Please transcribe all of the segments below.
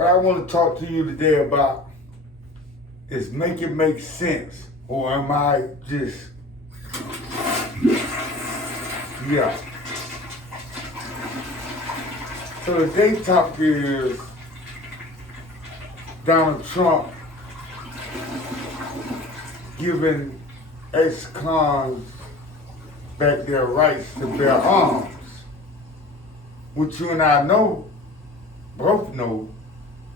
What I want to talk to you today about is make it make sense, or am I just, yeah. So today's topic is Donald Trump giving ex-cons back their rights to bear arms, which you and I both know,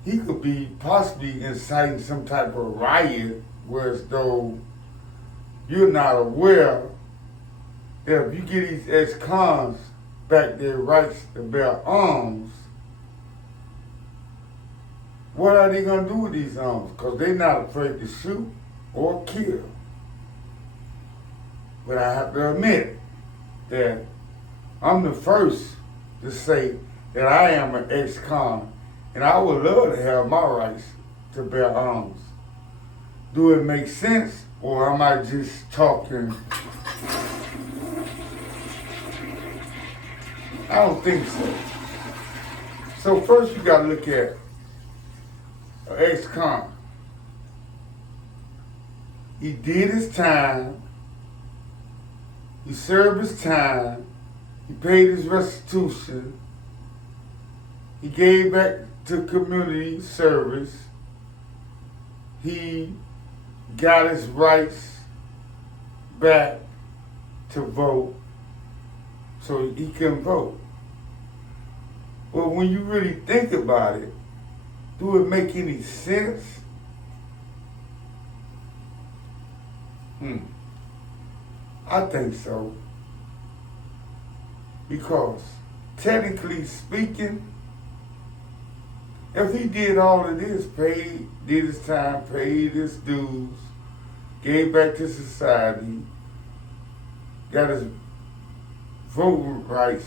he could be possibly inciting some type of riot, whereas though you're not aware that if you give these ex-cons back their rights to bear arms, what are they going to do with these arms? Because they're not afraid to shoot or kill. But I have to admit that I'm the first to say that I am an ex-con, and I would love to have my rights to bear arms. Do it make sense, or am I just talking? I don't think so. So first you gotta look at an ex-con. He did his time, he served his time, he paid his restitution, he gave back to community service, he got his rights back to vote, so he can vote. Well, when you really think about it, do it make any sense? I think so. Because technically speaking, if he did all of this, did his time, paid his dues, gave back to society, got his voting rights,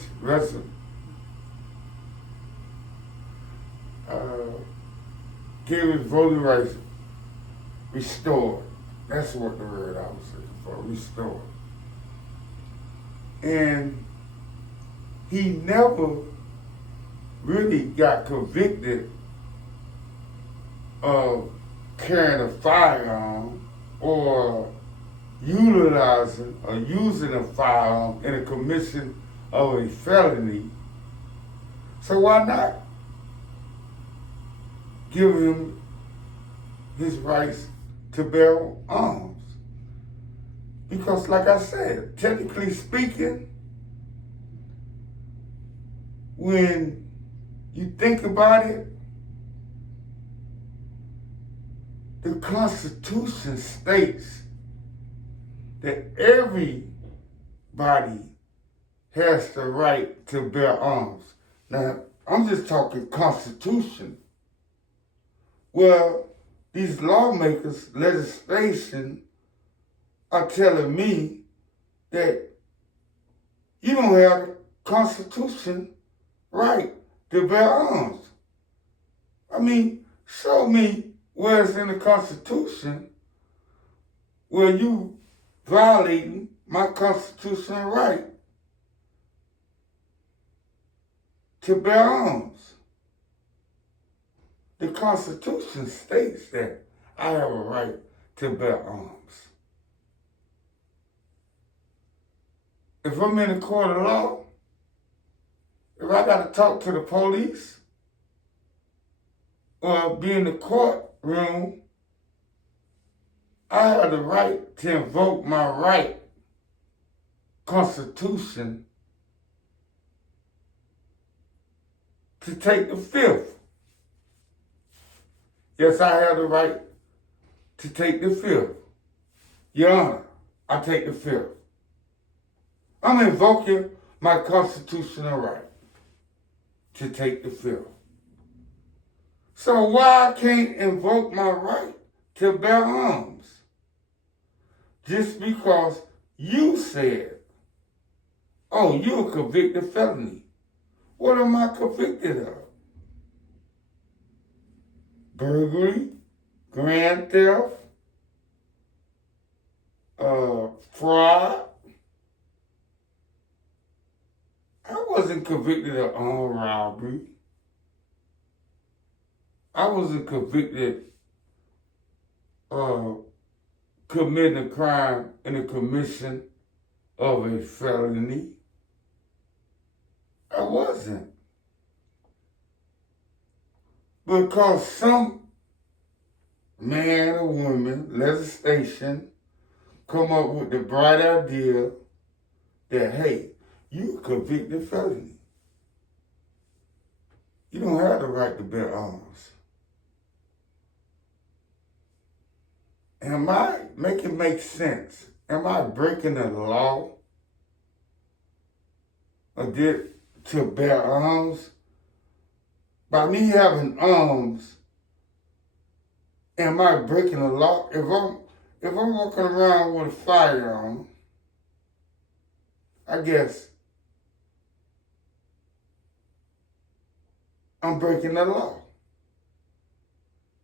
gave his voting rights restored. That's what the word I was saying for, restored. And he never really got convicted of carrying a firearm or utilizing or using a firearm in a commission of a felony. So why not give him his rights to bear arms? Because like I said, technically speaking, when you think about it, the Constitution states that everybody has the right to bear arms. Now, I'm just talking Constitution. Well, these lawmakers, legislation, are telling me that you don't have a Constitution right to bear arms. I mean, show me where it's in the Constitution where you violating my constitutional right to bear arms. The Constitution states that I have a right to bear arms. If I'm in a court of law, if I got to talk to the police or be in the courtroom, I have the right to invoke my right, Constitution, to take the fifth. Yes, I have the right to take the fifth. Your Honor, I take the fifth. I'm invoking my constitutional right to take the fifth. So why I can't invoke my right to bear arms? Just because you said, oh, you're a convicted felony. What am I convicted of? Burglary, grand theft, fraud. I wasn't convicted of armed robbery. I wasn't convicted of committing a crime in the commission of a felony. I wasn't. Because some man or woman, legislation, come up with the bright idea that, hey, you convicted felony. You don't have the right to bear arms. Am I, make it make sense, am I breaking the law to bear arms? By me having arms, am I breaking the law? If I'm walking around with a firearm, I guess I'm breaking the law.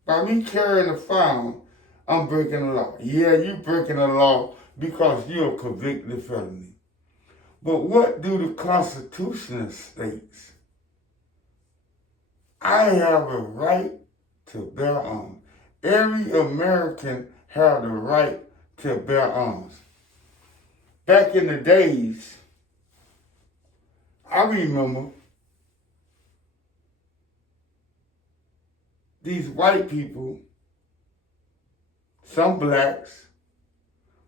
By me carrying a firearm, I'm breaking the law. Yeah, you breaking the law because you're a convicted felony. But what do the Constitution states? I have a right to bear arms. Every American has the right to bear arms. Back in the days, I remember these white people, some blacks,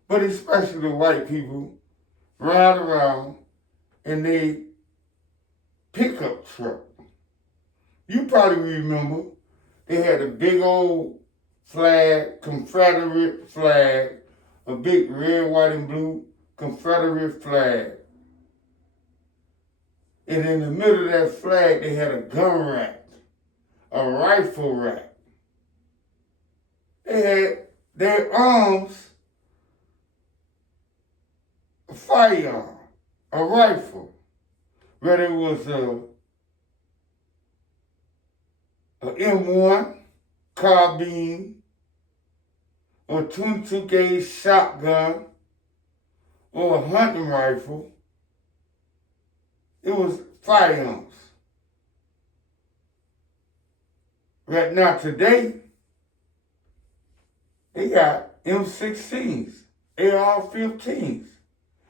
but especially the white people, ride around in their pickup truck. You probably remember they had a big old flag, Confederate flag, a big red, white, and blue Confederate flag. And in the middle of that flag, they had a gun rack, a rifle rack. They had their arms, a firearm, a rifle, whether it was a M1 carbine, or 22 gauge shotgun, or a hunting rifle. It was firearms. Right now today, they got M16s, AR-15s,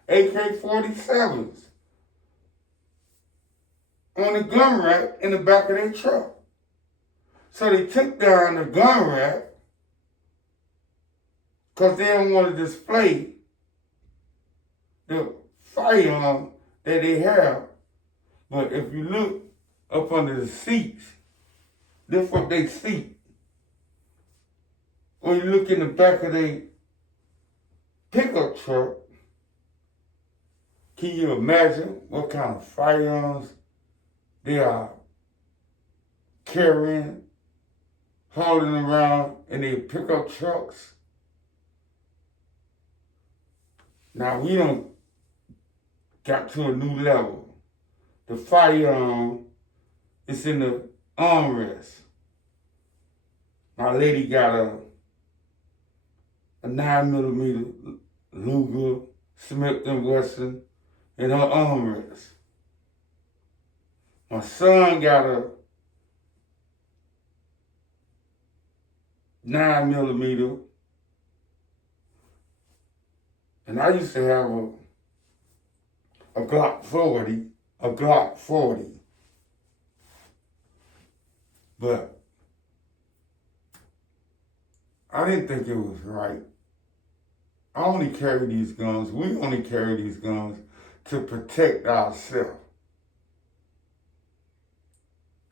AK-47s on the gun rack in the back of their truck. So they took down the gun rack because they don't want to display the firearm that they have. But if you look up under the seats, that's what they see. Or you look in the back of their pickup truck, can you imagine what kind of firearms they are carrying, hauling around in their pickup trucks? Now we done got to a new level. The firearm is in the armrest. My lady got a 9mm Luger Smith & Wesson in her armrest. My son got a 9mm, and I used to have a Glock 40, but I didn't think it was right. I only carry these guns, we only carry these guns to protect ourselves.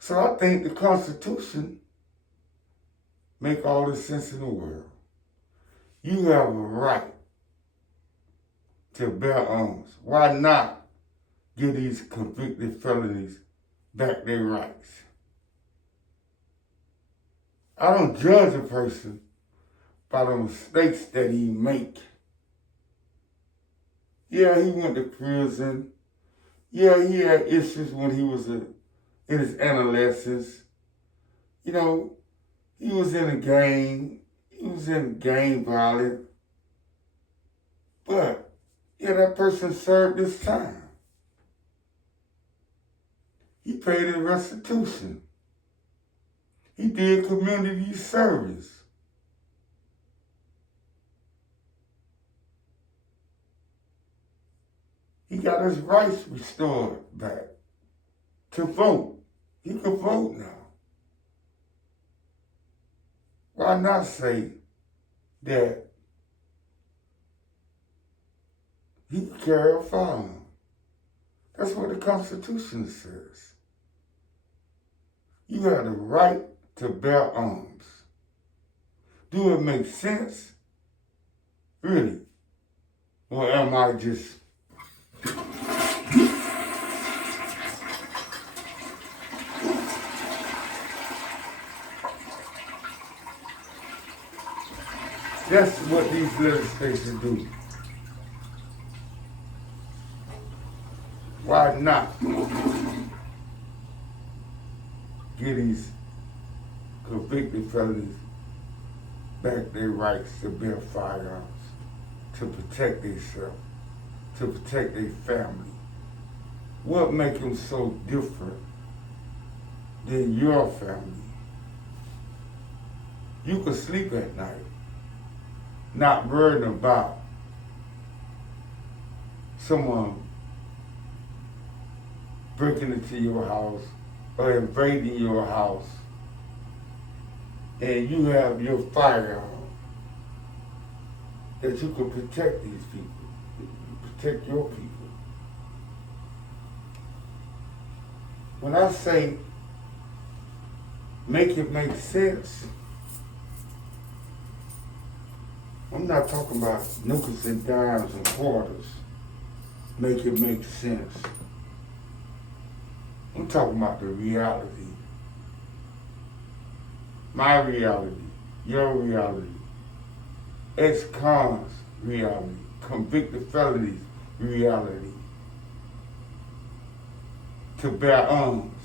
So I think the Constitution make all the sense in the world. You have a right to bear arms. Why not give these convicted felonies back their rights? I don't judge a person by the mistakes that he make. Yeah, he went to prison. Yeah, he had issues when he was in his adolescence. You know, he was in a gang. He was in gang violence. But, yeah, that person served his time. He paid his restitution. He did community service. He got his rights restored back to vote. He can vote now. Why not say that he can carry a firearm? That's what the Constitution says. You have the right to bear arms. Do it make sense? Really? Or am I just... That's what these legislators do. Why not give these convicted felons back their rights to bear firearms, to protect themselves, to protect their family? What makes them so different than your family? You can sleep at night, not worrying about someone breaking into your house or invading your house, and you have your firearm that you can protect these people, protect your people. When I say make it make sense, I'm not talking about nickels and dimes and quarters. Make it make sense. I'm talking about the reality. My reality, your reality, ex-cons reality, convicted felonies reality. To bear arms.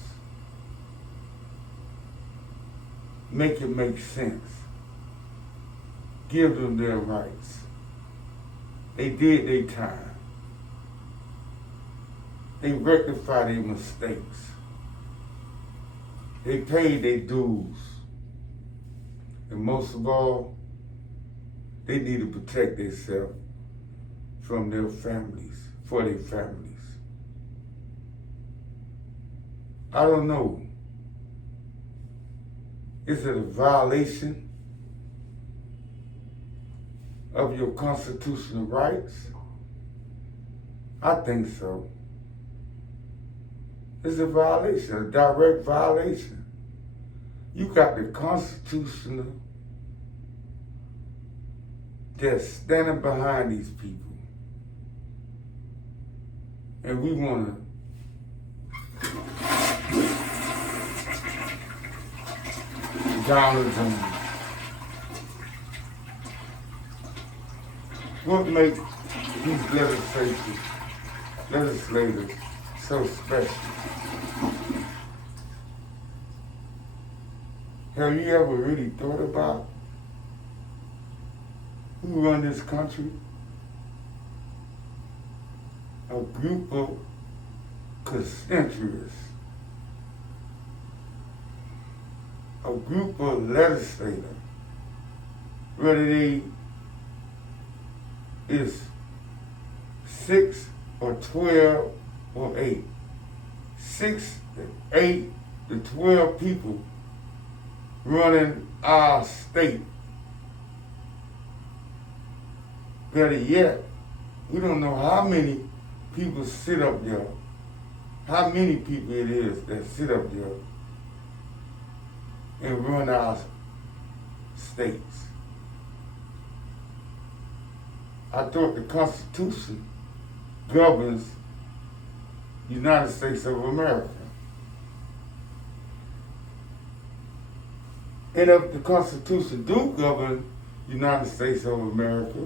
Make it make sense. Give them their rights. They did their time. They rectified their mistakes. They paid their dues. And most of all, they need to protect themselves from their families, for their families. I don't know. Is it a violation of your constitutional rights? I think so. It's a violation, a direct violation. You got the constitutional that's standing behind these people. And we want to Donald Trump. What makes these legislators so special? Have you ever really thought about who run this country? A group of constituents, a group of legislators, whether they is 6 or 12 or 8. 6 to 8 to 12 people running our state. Better yet, we don't know how many people sit up there, how many people it is that sit up there and run our states. I thought the Constitution governs the United States of America. And if the Constitution do govern the United States of America,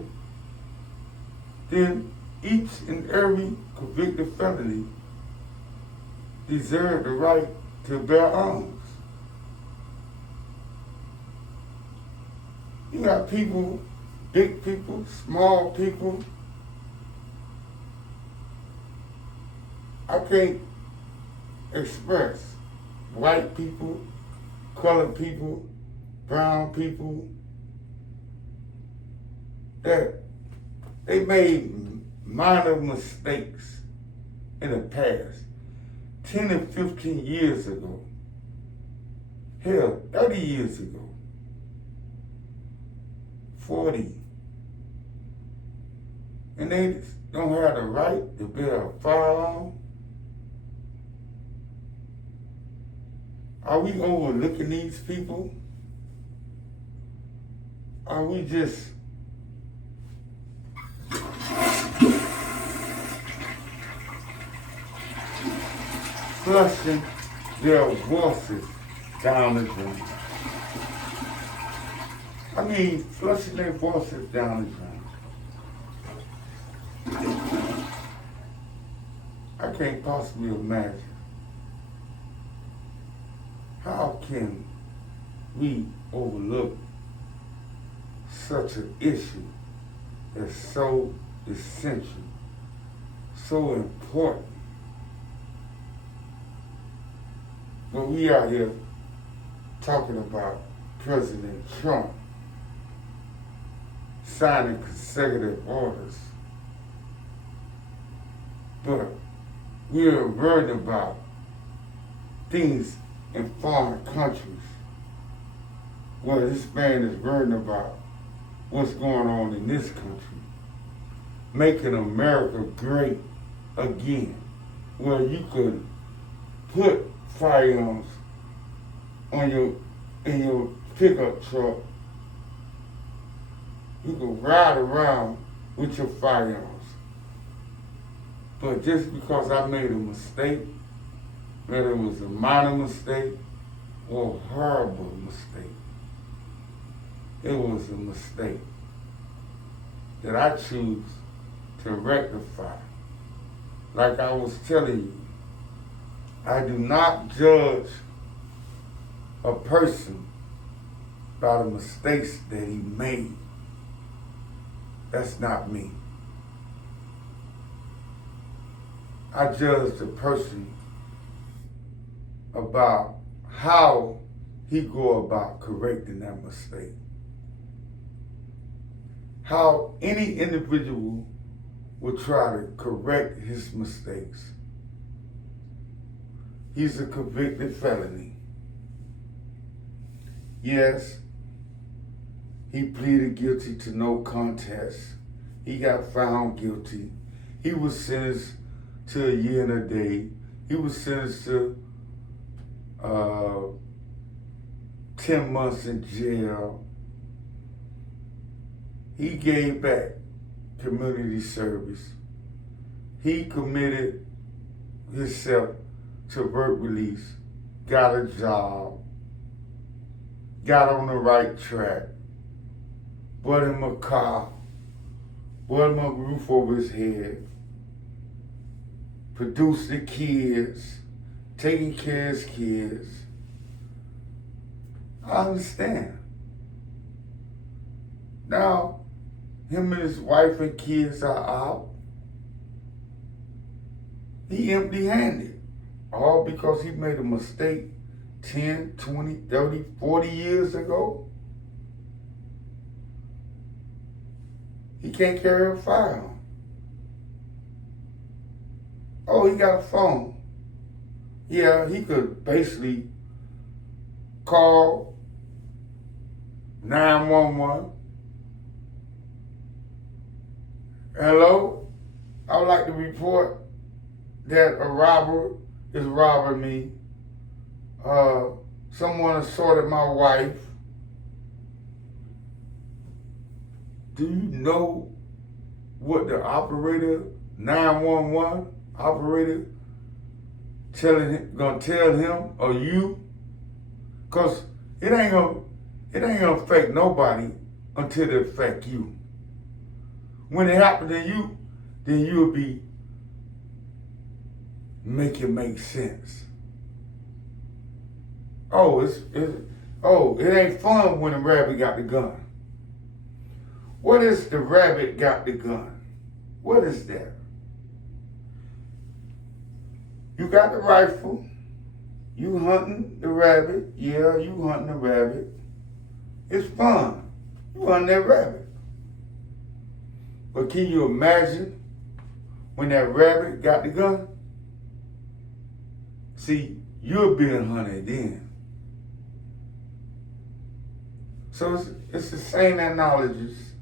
then each and every convicted felony deserve the right to bear arms. You got people, big people, small people. I can't express white people, colored people, brown people, that they made minor mistakes in the past, 10 and 15 years ago, hell, 30 years ago, 40, and they don't have the right to bear a firearm? Are we overlooking these people? Are we just flushing their voices down the drain? I mean, flushing their voices down the drain. I can't possibly imagine how can we overlook such an issue that's so essential, so important. But we out here talking about President Trump signing consecutive orders, but we're worried about things in foreign countries. Well, this man is worried about what's going on in this country, making America great again, where you could put firearms in your pickup truck. You can ride around with your firearms. But just because I made a mistake, whether it was a minor mistake or a horrible mistake, it was a mistake that I choose to rectify. Like I was telling you, I do not judge a person by the mistakes that he made. That's not me. I judge the person about how he go about correcting that mistake. How any individual will try to correct his mistakes. He's a convicted felony. Yes, he pleaded guilty to no contest. He got found guilty. He was sentenced to a year and a day. He was sentenced to 10 months in jail. He gave back community service. He committed himself to work release, got a job, got on the right track, bought him a car, bought him a roof over his head, produced the kids, taking care of his kids. I understand. Now, him and his wife and kids are out. He empty-handed, all because he made a mistake 10, 20, 30, 40 years ago. He can't carry a firearm. Oh, he got a phone. Yeah, he could basically call 911. Hello? I would like to report that a robber is robbing me. Someone assaulted my wife. Do you know what the operator, 911 operator, gonna tell him or you? Cause it ain't gonna affect nobody until it affect you. When it happens to you, then you'll be make it make sense. Oh, it ain't fun when the rabbit got the gun. What is the rabbit got the gun? What is that? You got the rifle, You hunting the rabbit, yeah, you hunting the rabbit. It's fun. You hunt that rabbit. But can you imagine when that rabbit got the gun? See, you're being hunted then. So it's the same analogies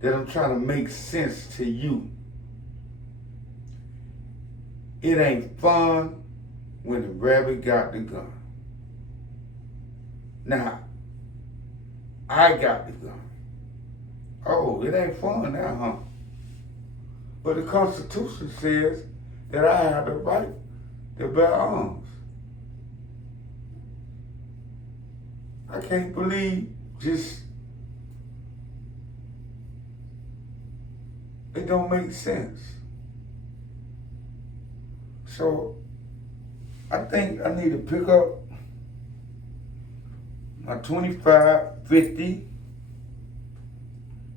that I'm trying to make sense to you. It ain't fun when the rabbit got the gun. Now, I got the gun. Oh, it ain't fun now, huh? But the Constitution says that I have the right to bear arms. I can't believe it don't make sense. So I think I need to pick up my 25, 50,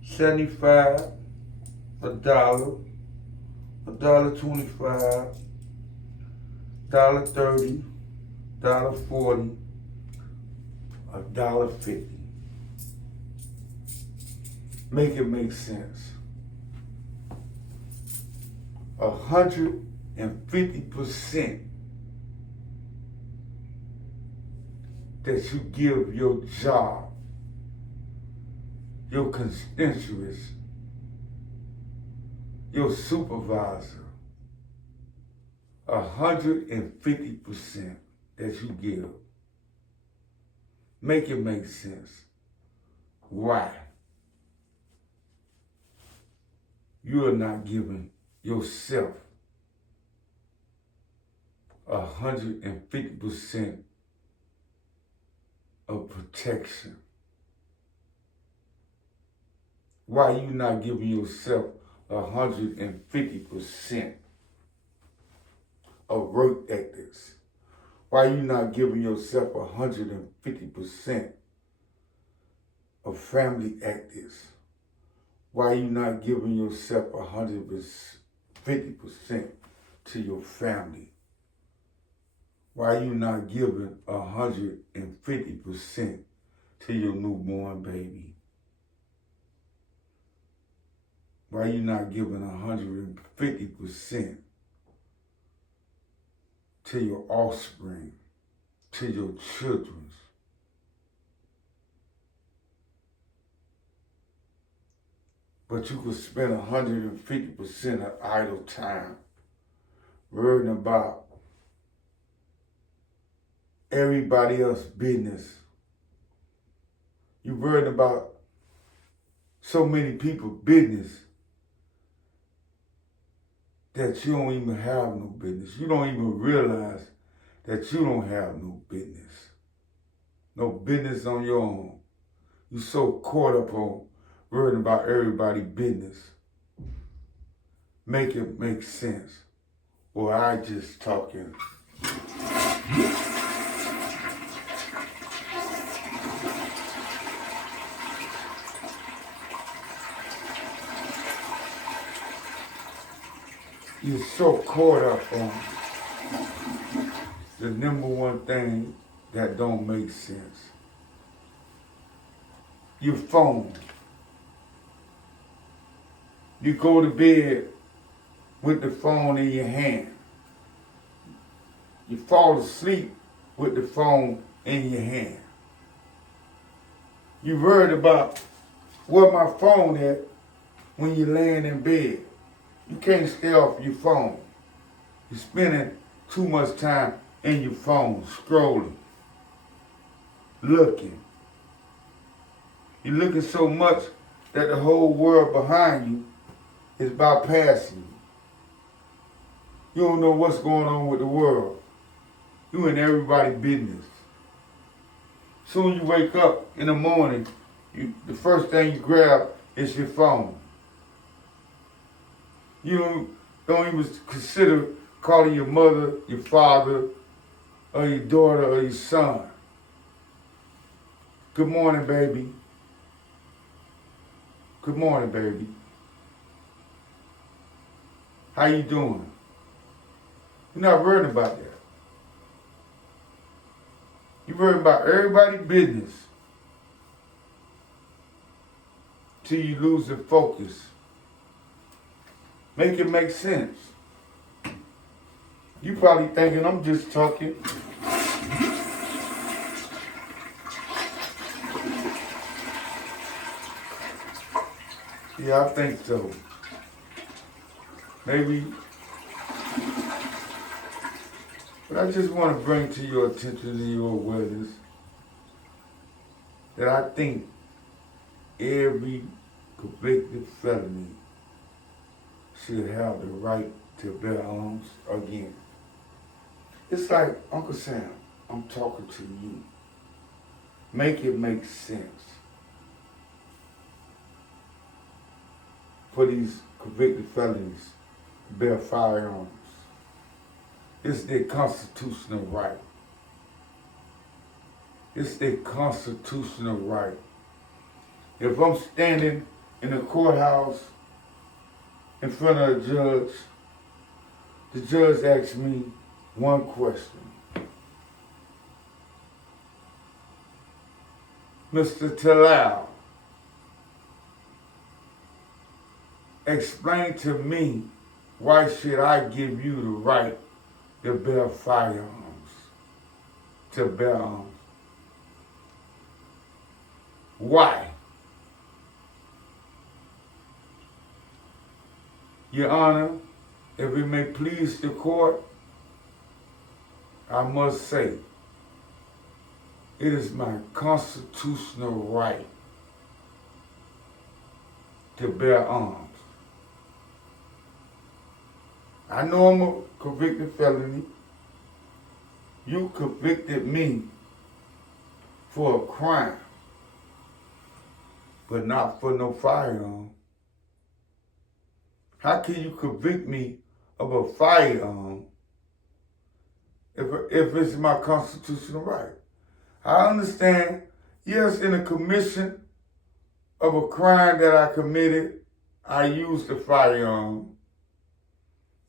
75, $1, $1.25, $1.30, $1.40, $1.50. Make it make sense. 150% that you give your job, your constituents, your supervisor, 150% that you give. Make it make sense. Why? You are not giving yourself 150% of protection. Why you not giving yourself 150% of work ethics? Why you not giving yourself 150% of family ethics? Why you not giving yourself 150% to your family? Why you not giving 150% to your newborn baby? Why you not giving 150% to your offspring, to your children? But you could spend 150% of idle time worrying about everybody else's business. You worried about so many people's business that you don't even have no business. You don't even realize that you don't have no business. No business on your own. You so caught up on worrying about everybody's business. Make it make sense. Or I just talking. You're so caught up on the number one thing that don't make sense. Your phone. You go to bed with the phone in your hand. You fall asleep with the phone in your hand. You worried about where my phone at when you're laying in bed. You can't stay off your phone. You're spending too much time in your phone, scrolling, looking. You're looking so much that the whole world behind you is bypassing you. You don't know what's going on with the world. You in everybody's business. Soon you wake up in the morning, the first thing you grab is your phone. You don't even consider calling your mother, your father, or your daughter, or your son. Good morning, baby. Good morning, baby. How you doing? You're not worried about that. You worry about everybody's business till you lose the focus. Make it make sense. You probably thinking I'm just talking. Yeah, I think so. Maybe. But I just want to bring to your attention and your awareness that I think every convicted felony should have the right to bear arms again. It's like, Uncle Sam, I'm talking to you. Make it make sense for these convicted felonies to bear firearms. It's their constitutional right. It's their constitutional right. If I'm standing in a courthouse in front of a judge, the judge asks me one question. Mr. Talal, explain to me why should I give you the right to bear firearms, to bear arms? Why? Your Honor, if it may please the court, I must say, it is my constitutional right to bear arms. I know I'm a convicted felony. You convicted me for a crime, but not for no firearm. How can you convict me of a firearm if it's my constitutional right? I understand, yes, in the commission of a crime that I committed, I used a firearm.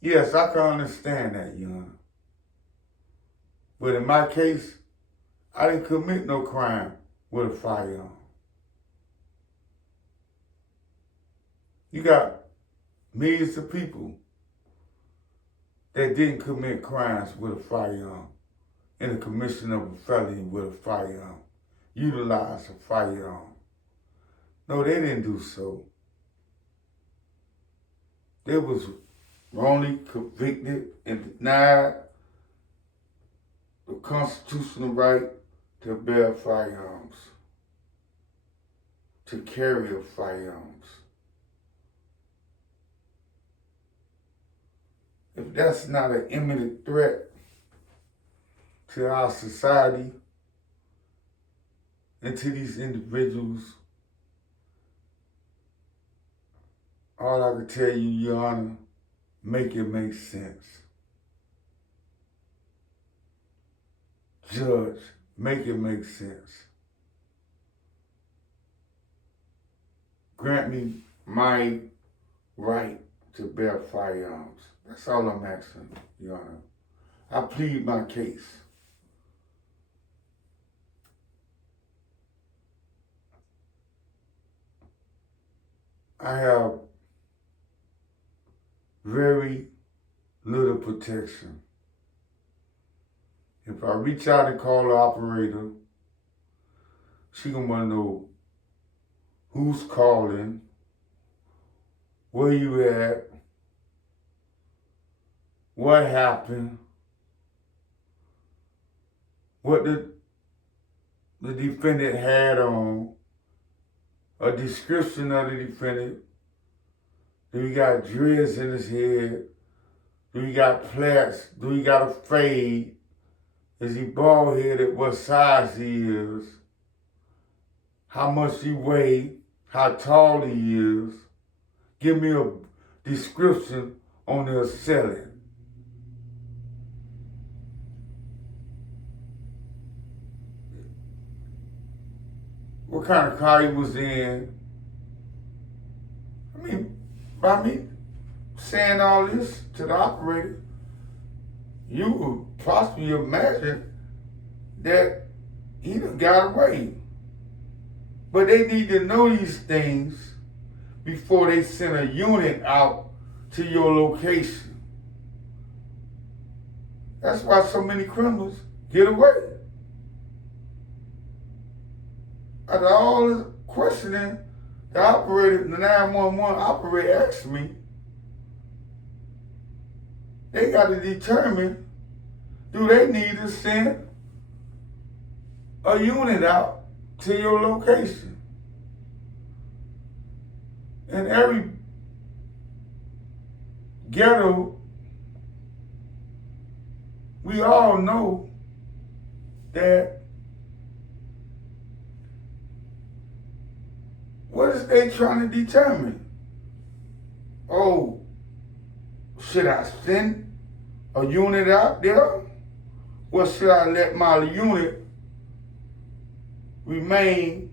Yes, I can understand that, Your Honor. But in my case, I didn't commit no crime with a firearm. You got millions of people that didn't commit crimes with a firearm in the commission of a felony with a firearm, utilize a firearm. No, they didn't do so. They was wrongly convicted and denied the constitutional right to bear firearms, to carry firearms. If that's not an imminent threat to our society and to these individuals, all I can tell you, Your Honor, make it make sense. Judge, make it make sense. Grant me my right to bear firearms. That's all I'm asking, Your Honor. I plead my case. I have very little protection. If I reach out and call the operator, she gonna wanna know who's calling, where you at, what happened, what the defendant had on, a description of the defendant. Do he got dreads in his head? Do he got plaits? Do he got a fade? Is he bald headed? What size he is? How much he weigh? How tall he is? Give me a description on their selling. What kind of car he was in? I mean, by me saying all this to the operator, you would possibly imagine that he done got away. But they need to know these things before they send a unit out to your location. That's why so many criminals get away. After all this questioning, the 911 operator asked me, they got to determine, do they need to send a unit out to your location? And every ghetto, we all know that what is they trying to determine? Oh, should I send a unit out there? Or should I let my unit remain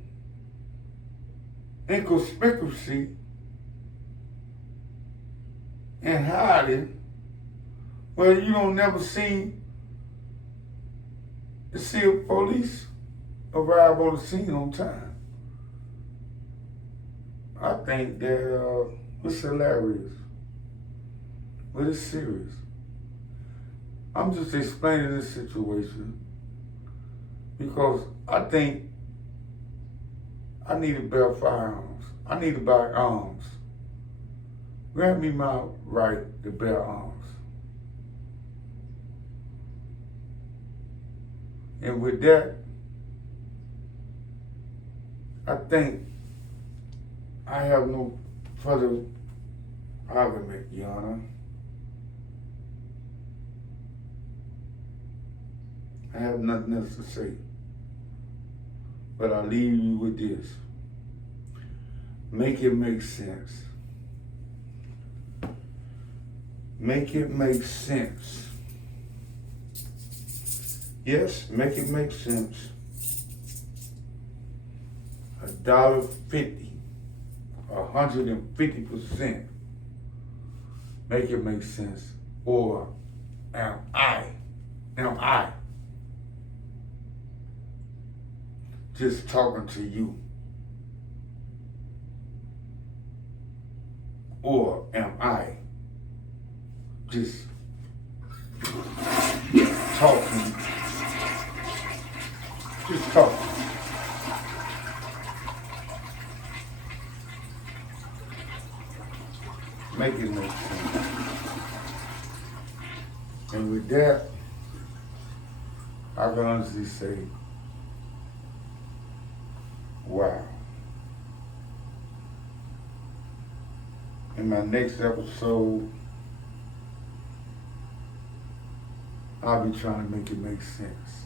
inconspicuous and hiding where you don't never see a police arrive on the scene on time? I think that it's hilarious, but it's serious. I'm just explaining this situation because I think I need to bear firearms. I need to buy arms. Grant me my right to bear arms. And with that, I think I have no further argument, Your Honor. I have nothing else to say. But I'll leave you with this. Make it make sense. Make it make sense. Yes, make it make sense. $1.50, 150%. Make it make sense. Or am I just talking to you? Or am I just talking? Just talking. Make it make sense. And with that, I can honestly say, wow. In my next episode, I'll be trying to make it make sense.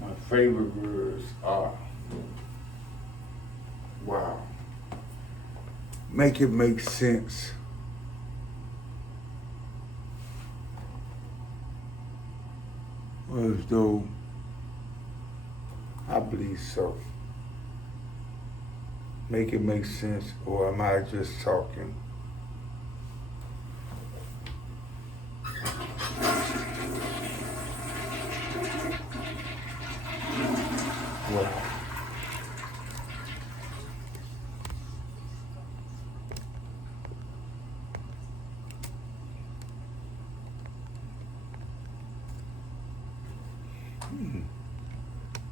My favorite words are, wow. Make it make sense. Well, as though I believe so. Make it make sense, or am I just talking? Wow. Hmm.